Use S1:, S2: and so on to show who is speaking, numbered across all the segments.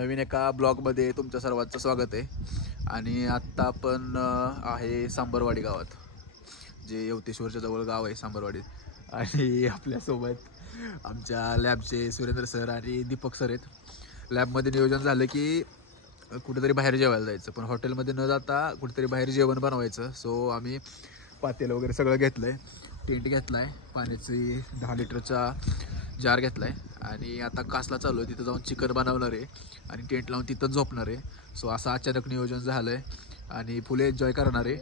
S1: नवीन एका ब्लॉगमध्ये तुमच्या सर्वांचं स्वागत आहे. आणि आत्ता आपण आहे सांबरवाडी गावात जे यवतेश्वरच्या जवळ गाव आहे सांबरवाडीत. आणि आपल्यासोबत आमच्या लॅबचे सुरेंद्र सर आणि दीपक सर आहेत. लॅबमध्ये नियोजन झालं की कुठेतरी बाहेर जेवायला जायचं पण हॉटेलमध्ये न जाता कुठेतरी बाहेर जेवण बनवायचं. सो आम्ही पातेलं वगैरे सगळं घेतलं आहे टेंट घेतला आहे पाण्याची दहा लिटरचा जार घेतला आहे आणि आता कासला चालू आहे तिथं जाऊन चिकन बनवणार आहे आणि टेंट लावून तिथं झोपणार आहे. सो असं अचानक नियोजन झालं आहे आणि फुले एन्जॉय करणार आहे.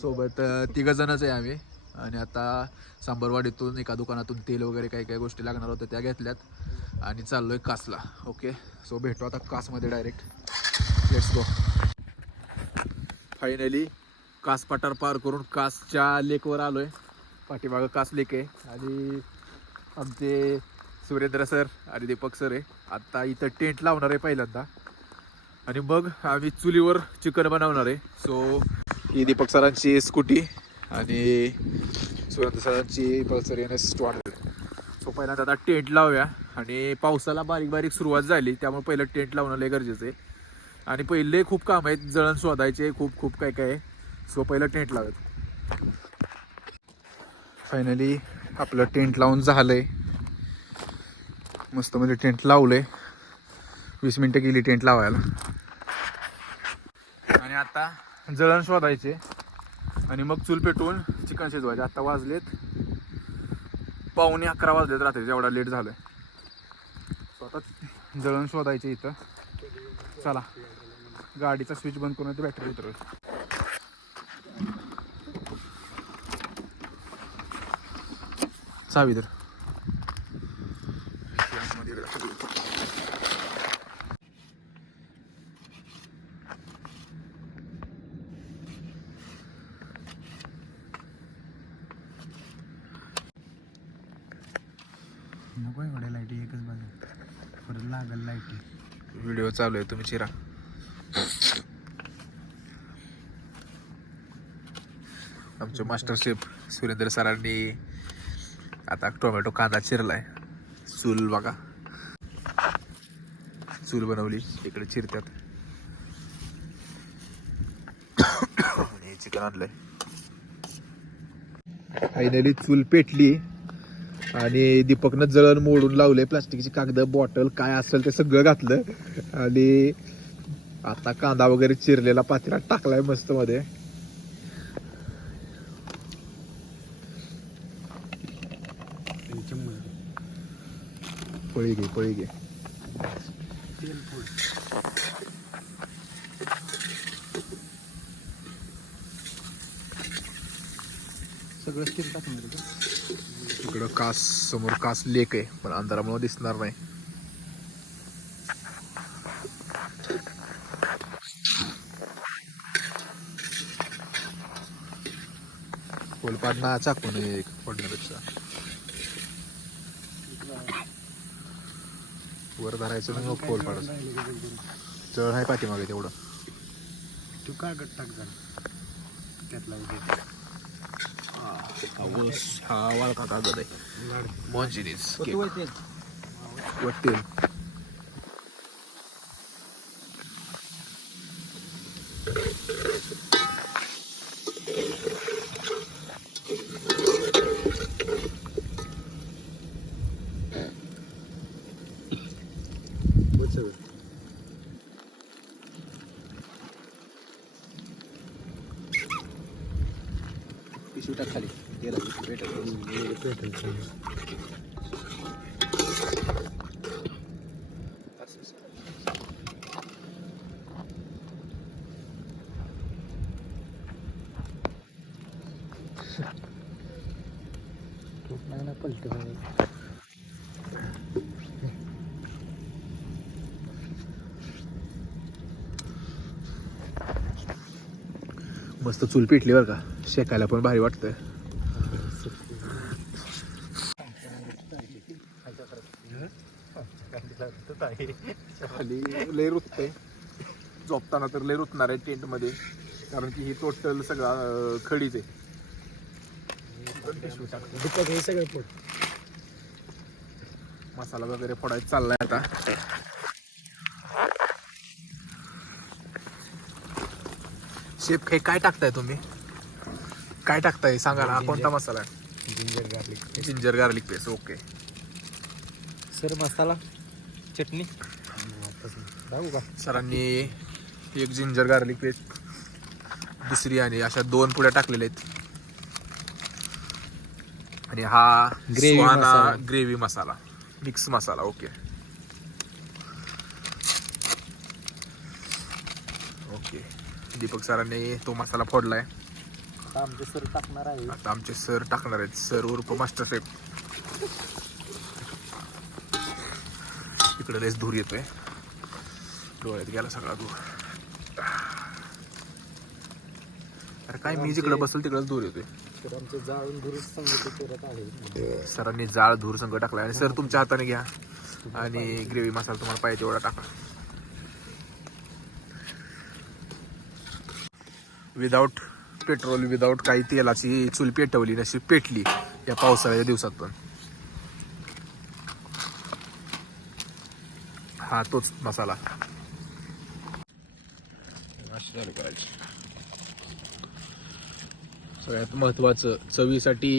S1: सोबत तिघंजणच आहे आम्ही. आणि आता सांबरवाडीतून एका दुकानातून तेल वगैरे काही काही गोष्टी लागणार होत्या त्या घेतल्यात. आणि चाललो आहे कासला. ओके सो भेटू आता कासमध्ये direct let's go finally Kaas पठार पार करून कासच्या लेकवर आलो आहे पाठीमागं कास लेक आहे. आणि आमचे सुरेंद्र सर आणि दीपक सर आहे. आत्ता इथं टेंट लावणार आहे पहिल्यांदा. आणि मग आम्ही चुलीवर चिकन बनवणार आहे. सो ही दीपक सरांची स्कूटी आणि सुरेंद्र सरांची Pulsar N S two so पहिल्यांदा आता टेंट लावूया. आणि पावसाला बारीक बारीक सुरुवात झाली त्यामुळे पहिलं टेंट लावणं लय गरजेचं आहे. आणि पहिले खूप काम आहेत जळण शोधायचे खूप खूप काय काय आहे. सो पहिलं टेंट लावत फायनली आपलं टेंट लावून झालं आहे मस्त म्हणजे टेंट लावले. वीस मिनटं गेली टेंट लावायला. आणि आता जळण शोधायचे. आणि मग चूल पेटवून चिकन शिजवायचे. आता वाजलेत पावणे अकरा वाजलेत रात्री जेवढा लेट झालं स्वतः जळण शोधायचे इथं. चला. गाडीचा स्विच बंद करून बॅटरी उतरव चावी तर. चालू आहे तुम्ही चिरा. आमचे मास्टर शेफ सुरेंद्र सरांनी आता टोमॅटो कांदा चिरलाय. चूल बघा. चूल बनवली इकडे चिरत्यात आणि चिकन आणलंय. फायनली चूल पेटली. आणि दीपकनं जळण मोडून लावले प्लास्टिकची कागद बॉटल काय असेल ते सगळं घातलं. आणि आता कांदा वगैरे चिरलेला पातेल्यात टाकलाय मस्त मध्ये. पळी घे पळी घे.
S2: सगळं तेल टाकणार का
S1: इकडं कास समोर कास लेक आहे पण अंधारामुळे दिसणार नाही. फुलपाट ना चाकून एक पडण्यापेक्षा. वर धरायचं मग पोल पाडायचं जळ आहे पाठीमागे तेवढं.
S2: तू कागद टाक त्यातला उद्या
S1: हा वाळका कागद आहे मॉन्जिनीस
S2: तेल
S1: वाटेल
S2: पिशवी खाली तेल पेटल नाही.
S1: मस्त चूल पेटली बरं का. शेकायला पण भारी वाटतं खाली लय रुतते झोपताना तर लय रुतणार आहे टेंटमध्ये. कारण की ही टोटल सगळा खडीच आहे.
S2: हे सगळं
S1: मसाला वगैरे फोडायचा चाललाय आता. शेफ हे काय टाकताय तुम्ही? काय टाकताय? सांगा ना हा कोणता मसाला? आहे
S2: ginger garlic
S1: ginger garlic paste okay
S2: sir मसाला? चटणी? का?
S1: सरांनी एक जिंजर गार्लिक पेस्ट दुसरी आणि अशा दोन पुड्या टाकलेल्या आहेत. आणि हा
S2: Gravy मसाला.
S1: ग्रेव्ही मसाला मिक्स मसाला ओके ओके दीपक सरांनी तो मसाला फोडलाय.
S2: आता आमचे सर टाकणार आहे
S1: आता आमचे सर टाकणार आहेत. सर उर्फ मास्टर शेफ इकडे लयच धूर येतोय. डोळ्यात गेला सगळा धूर. अरे काय मी जिकडे बसल तिकडेच धूर येतोय.
S2: तर आमचे जाळून दुरुस्त संगीत करत आहे
S1: सरांनी जाळ धूर संग टाकलाय. आणि सर तुमच्या हाताने घ्या. आणि ग्रेव्ही मसाला तुम्हाला पाहिजे तेवढा टाका. विदाऊट पेट्रोल विदाऊट काही तेलाची चूल पेटवली नशी पेटली या पावसाळ्याच्या दिवसात पण. हा तोच मसाला. सगळ्यात महत्वाचं चवीसाठी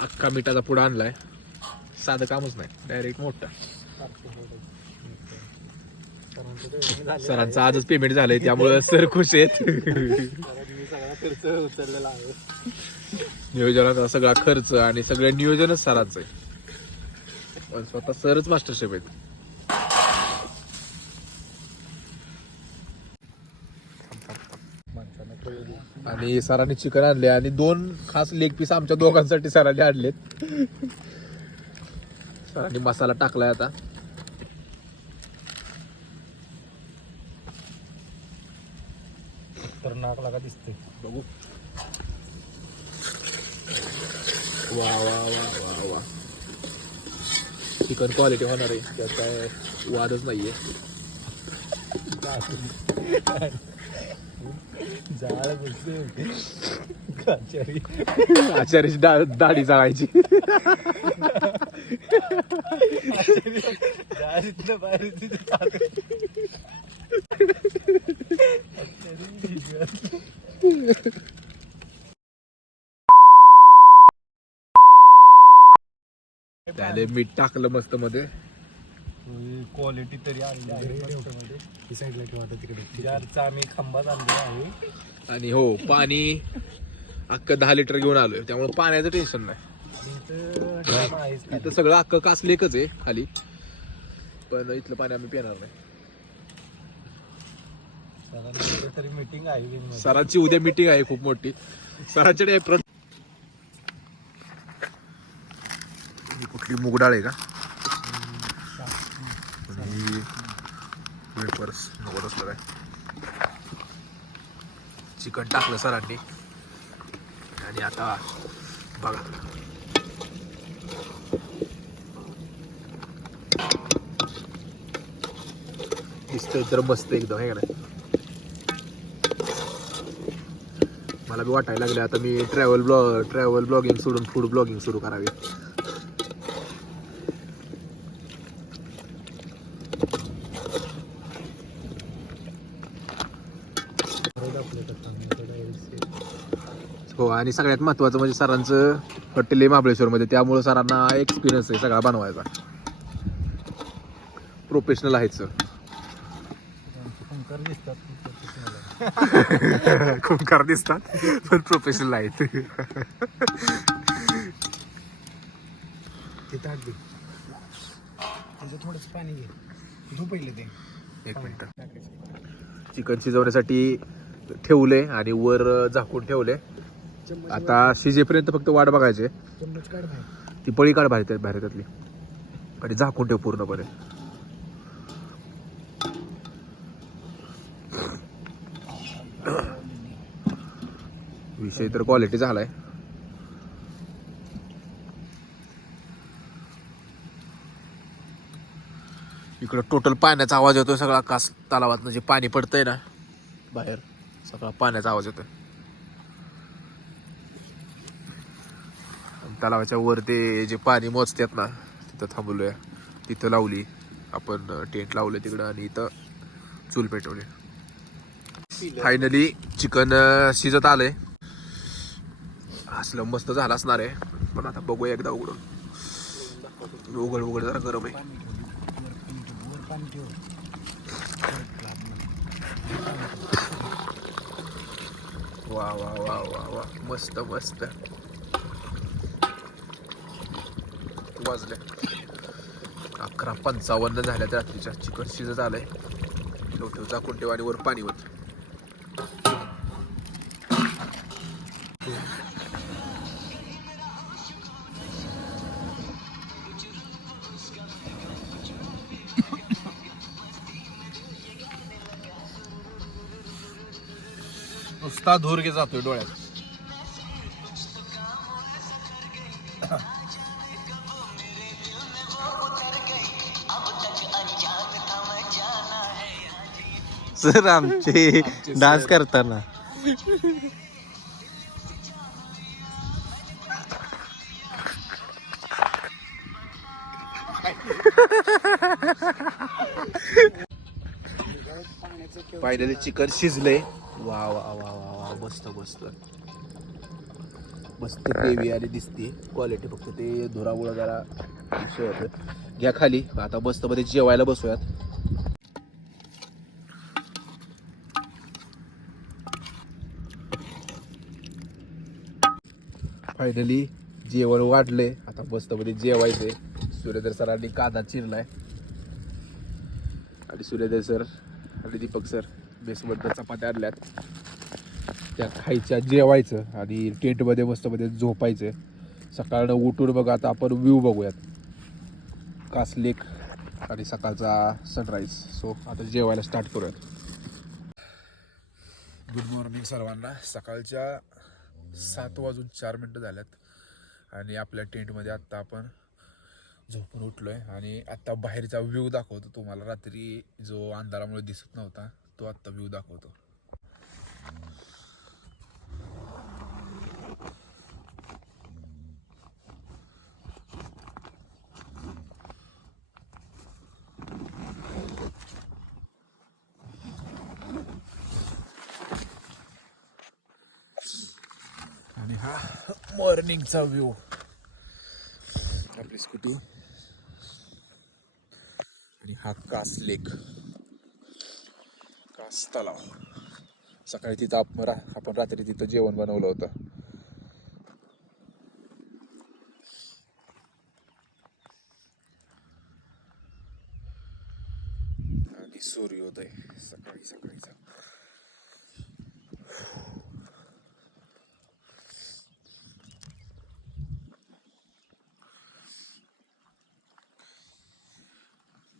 S1: अख्खा मिठाचा पुडा आणलाय. साधं कामच नाही डायरेक्ट मोठा. सरांचं आजच पेमेंट झालंय त्यामुळे सर खुश आहेत.
S2: सगळा खर्च
S1: नियोजनाचा सगळा खर्च आणि सगळं नियोजनच सरांचं आहे. पण स्वतः सरच मास्टर शेफ आहेत. आणि सरांनी चिकन आणले आणि दोन खास लेग पीस आमच्या दोघांसाठी सरांनी आणलेत. सरांनी मसाला टाकलाय आता.
S2: नाक लागा दिसते
S1: बघू. वा वा वा वा वा. चिकन क्वालिटी होणार आहे. त्यात काय वादच नाहीये.
S2: जाळ
S1: आचार्याची दा- दाढी जाळायची.
S2: जाळ बाहेर
S1: त्याने मीठ टाकलं मस्त मध्ये.
S2: क्वालिटी तरी आली आहे. ही साईडला ठेवा तिकडे. आम्ही खांबाच आणलेला आहे.
S1: आणि हो पाणी अख्खं दहा लिटर घेऊन आलोय. त्यामुळे पाण्याचं टेन्शन नाही.
S2: इथं
S1: सगळं अख्खं कासलेकच आहे खाली. पण इथलं पाणी आम्ही पिणार नाही.
S2: सरांची कुठेतरी मीटिंग आहे
S1: सरांची उद्या मीटिंग आहे खूप मोठी. सरांच्याकडे कुठली मुगडाळ आहे का? आणि वेपर्स नको असलं काय. चिकन टाकलं सरांनी. आणि आता बघा. दिसतंय तर मस्त एकदम आहे का नाही? मला बी वाटायला लागलं. आता मी ट्रॅव्हल ब्लॉग ट्रॅव्हल ब्लॉगिंग सोडून फूड ब्लॉगिंग सुरू करावी. हो आणि सगळ्यात महत्वाचं म्हणजे सरांचं हॉटेल महाबळेश्वरमध्ये. त्यामुळे सरांना एक्सपिरियन्स आहे सगळा बनवायचा. प्रोफेशनल आहे सर
S2: दिसतात खूप professional आहे.
S1: खूप दिसतात पण प्रोफेशनल आहेत.
S2: ते ताट दे. त्याचं थोडंसं पाणी घे. धू पहिले ते.
S1: एक मिनिट. चिकन शिजवण्यासाठी ठेवले आणि वर झाकून ठेवले. आता शिजेपर्यंत फक्त वाट बघायचे
S2: चम्मच काढ बाहेर.
S1: ती पळी काढ बाहेर बाहेर त्यातली. आणि झाकून ठेव पूर्णपणे. विषय तर क्वालिटी झालाय. इकडं टोटल पाण्याचा आवाज येतोय सगळा. कास तलावात जे पाणी पडतंय ना बाहेर सगळा पाण्याचा आवाज येतोय. आणि तलावाच्या वर ते जे पाणी मोजतात ना तिथं थांबलोय. तिथं लावली. आपण टेंट लावले तिकडं आणि इथं चूल पेटवली. फायनली चिकन शिजत आलंय. असलं मस्त झालं असणार आहे. पण आता बघूया एकदा उघडून. उघड उघड जरा गरम आहे. वा वा वा वा वा. मस्त मस्त. वाजले. अकरा पंचावन्न झाल्या त्या रात्रीच्या. चिकन शिजत आलंय. ठेव चाकून ठेव नुसता धूर घे जातोय डोळ्यात.
S2: सर आमचे डान्स करताना.
S1: फायनली चिकन शिजले वा वा वा वा वा मस्त मस्त. मस्त ग्रेव्ही आणि दिसते. क्वालिटी फक्त ते धुरामुळं जरा विषय होतं घ्या खाली. आता मस्त मध्ये जेवायला बसूयात. फायनली जेवण वाढले आता मस्त मध्ये जेवायचे सुरेंद्र सरांनी कांदा चिरलाय. आणि सूर्योदय सर आणि दीपक सर. बेसबद्दल चपात्या आणल्यात. त्या खायच्या जेवायचं आणि टेंटमध्ये मस्तमध्ये झोपायचं. सकाळनं उठून बघा आता आपण व्ह्यू बघूयात. कास लेक आणि सकाळचा सनराईज सो आता जेवायला स्टार्ट करूयात. गुड मॉर्निंग सर्वांना. सकाळच्या सात वाजून चार मिनटं झाल्यात आणि आपल्या टेंटमध्ये आत्ता आपण झोपून उठलो आहे आणि आत्ता बाहेरचा व्ह्यू दाखवतो तुम्हाला. रात्री जो अंधारामुळे दिसत नव्हता. तो आत्ता व्ह्यू दाखवतो आणि हा मॉर्निंगचा व्ह्यू आपली स्कूटी आणि हा कास लेक प्रकाश तलाव. सकाळी तिथं आपण रा- आपण रात्री तिथं जेवण बनवलं होतं. आणि सूर्योदय. सकाळी सकाळीचा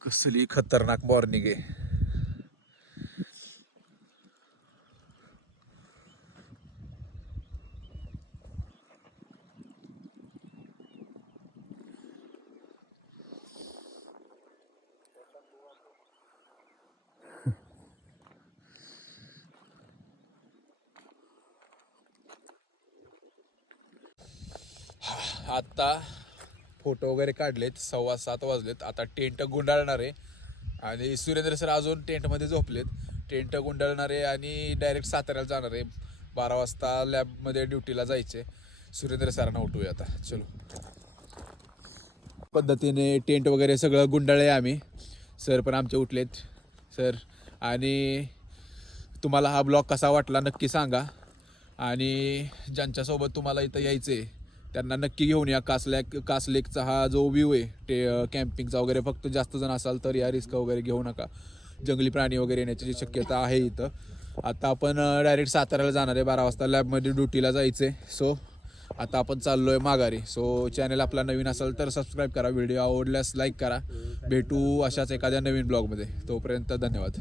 S1: कसली खतरनाक मॉर्निंग आहे. आत्ता फोटो वगैरे काढलेत सव्वा सात वाजलेत. आता टेंट गुंडाळणार आहे आणि सुरेंद्र सर अजून टेंटमध्ये झोपलेत. टेंट गुंडाळणार आहे आणि डायरेक्ट साताऱ्याला जाणार. आहे बारा वाजता लॅबमध्ये ड्युटीला जायचे. सुरेंद्र सरांना उठवूया आता. चलो. पद्धतीने टेंट वगैरे सगळं गुंडाळे आम्ही. सर पण आमचे उठलेत. सर आणि तुम्हाला हा ब्लॉग कसा वाटला नक्की सांगा. आणि ज्यांच्यासोबत तुम्हाला इथं यायचं आहे त्यांना नक्की घेऊन या. कासलेक कासलेकचा हा जो व्ह्यू आहे ते कॅम्पिंगचा वगैरे फक्त जास्त जण असाल तर या रिस्क वगैरे घेऊ नका. जंगली प्राणी वगैरे येण्याची जी शक्यता आहे इथं. आता आपण डायरेक्ट साताऱ्याला जाणार आहे बारा वाजता लॅबमध्ये ड्युटीला जायचं आहे सो आता आपण चाललो आहे माघारी. सो चॅनल आपला नवीन असेल तर सबस्क्राईब करा. व्हिडिओ आवडल्यास लाईक करा. भेटू अशाच एखाद्या नवीन ब्लॉगमध्ये तोपर्यंत धन्यवाद.